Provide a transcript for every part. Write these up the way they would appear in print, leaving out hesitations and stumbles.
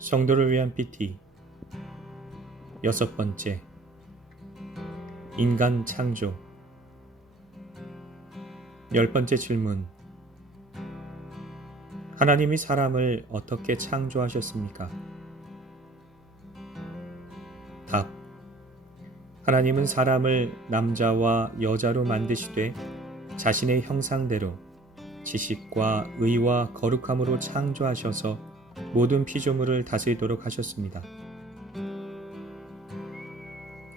성도를 위한 PT 여섯 번째, 인간 창조. 열 번째 질문. 하나님이 사람을 어떻게 창조하셨습니까? 답. 하나님은 사람을 남자와 여자로 만드시되 자신의 형상대로 지식과 의와 거룩함으로 창조하셔서 모든 피조물을 다스리도록 하셨습니다.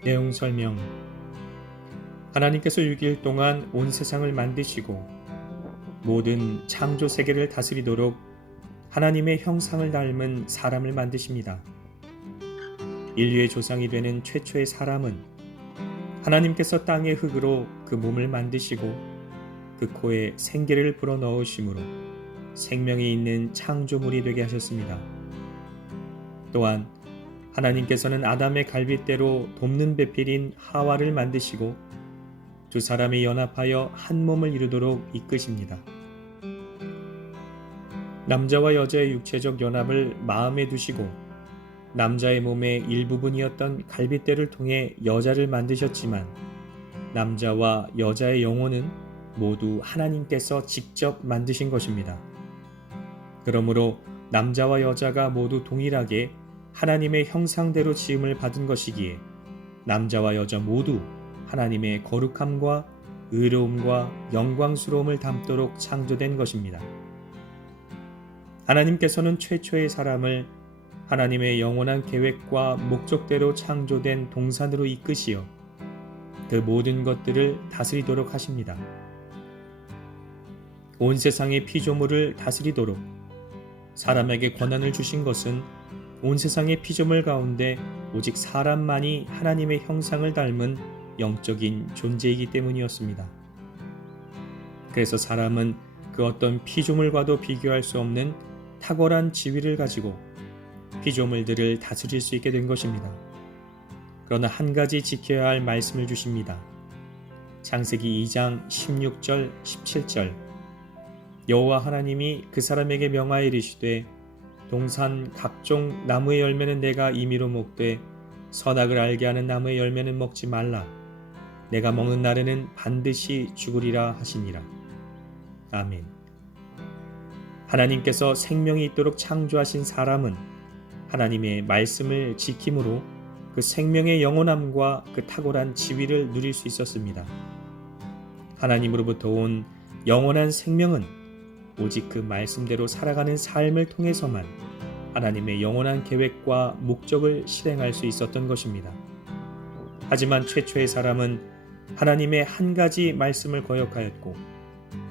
내용 설명. 하나님께서 6일 동안 온 세상을 만드시고 모든 창조 세계를 다스리도록 하나님의 형상을 닮은 사람을 만드십니다. 인류의 조상이 되는 최초의 사람은 하나님께서 땅의 흙으로 그 몸을 만드시고 그 코에 생기를 불어넣으심으로 생명이 있는 창조물이 되게 하셨습니다. 또한 하나님께서는 아담의 갈빗대로 돕는 배필인 하와를 만드시고 두 사람이 연합하여 한 몸을 이루도록 이끄십니다. 남자와 여자의 육체적 연합을 마음에 두시고 남자의 몸의 일부분이었던 갈빗대를 통해 여자를 만드셨지만 남자와 여자의 영혼은 모두 하나님께서 직접 만드신 것입니다. 그러므로 남자와 여자가 모두 동일하게 하나님의 형상대로 지음을 받은 것이기에 남자와 여자 모두 하나님의 거룩함과 의로움과 영광스러움을 담도록 창조된 것입니다. 하나님께서는 최초의 사람을 하나님의 영원한 계획과 목적대로 창조된 동산으로 이끄시어 그 모든 것들을 다스리도록 하십니다. 온 세상의 피조물을 다스리도록 사람에게 권한을 주신 것은 온 세상의 피조물 가운데 오직 사람만이 하나님의 형상을 닮은 영적인 존재이기 때문이었습니다. 그래서 사람은 그 어떤 피조물과도 비교할 수 없는 탁월한 지위를 가지고 피조물들을 다스릴 수 있게 된 것입니다. 그러나 한 가지 지켜야 할 말씀을 주십니다. 창세기 2장 16절 17절. 여호와 하나님이 그 사람에게 명하여 이르시되 동산 각종 나무의 열매는 내가 임의로 먹되 선악을 알게 하는 나무의 열매는 먹지 말라. 내가 먹는 날에는 반드시 죽으리라 하시니라. 아멘. 하나님께서 생명이 있도록 창조하신 사람은 하나님의 말씀을 지킴으로 그 생명의 영원함과 그 탁월한 지위를 누릴 수 있었습니다. 하나님으로부터 온 영원한 생명은 오직 그 말씀대로 살아가는 삶을 통해서만 하나님의 영원한 계획과 목적을 실행할 수 있었던 것입니다. 하지만 최초의 사람은 하나님의 한 가지 말씀을 거역하였고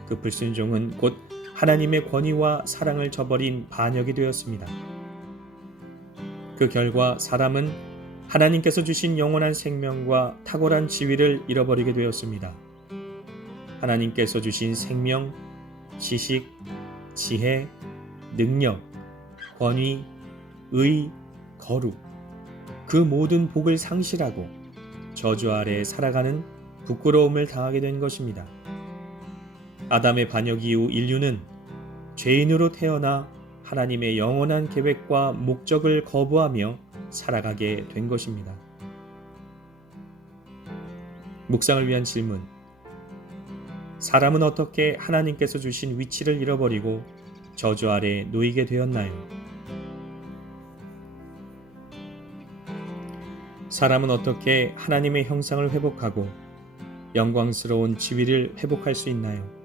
그 불순종은 곧 하나님의 권위와 사랑을 저버린 반역이 되었습니다. 그 결과 사람은 하나님께서 주신 영원한 생명과 탁월한 지위를 잃어버리게 되었습니다. 하나님께서 주신 생명, 지식, 지혜, 능력, 권위, 의, 거룩, 그 모든 복을 상실하고 저주 아래 살아가는 부끄러움을 당하게 된 것입니다. 아담의 반역 이후 인류는 죄인으로 태어나 하나님의 영원한 계획과 목적을 거부하며 살아가게 된 것입니다. 묵상을 위한 질문. 사람은 어떻게 하나님께서 주신 위치를 잃어버리고 저주 아래 놓이게 되었나요? 사람은 어떻게 하나님의 형상을 회복하고 영광스러운 지위를 회복할 수 있나요?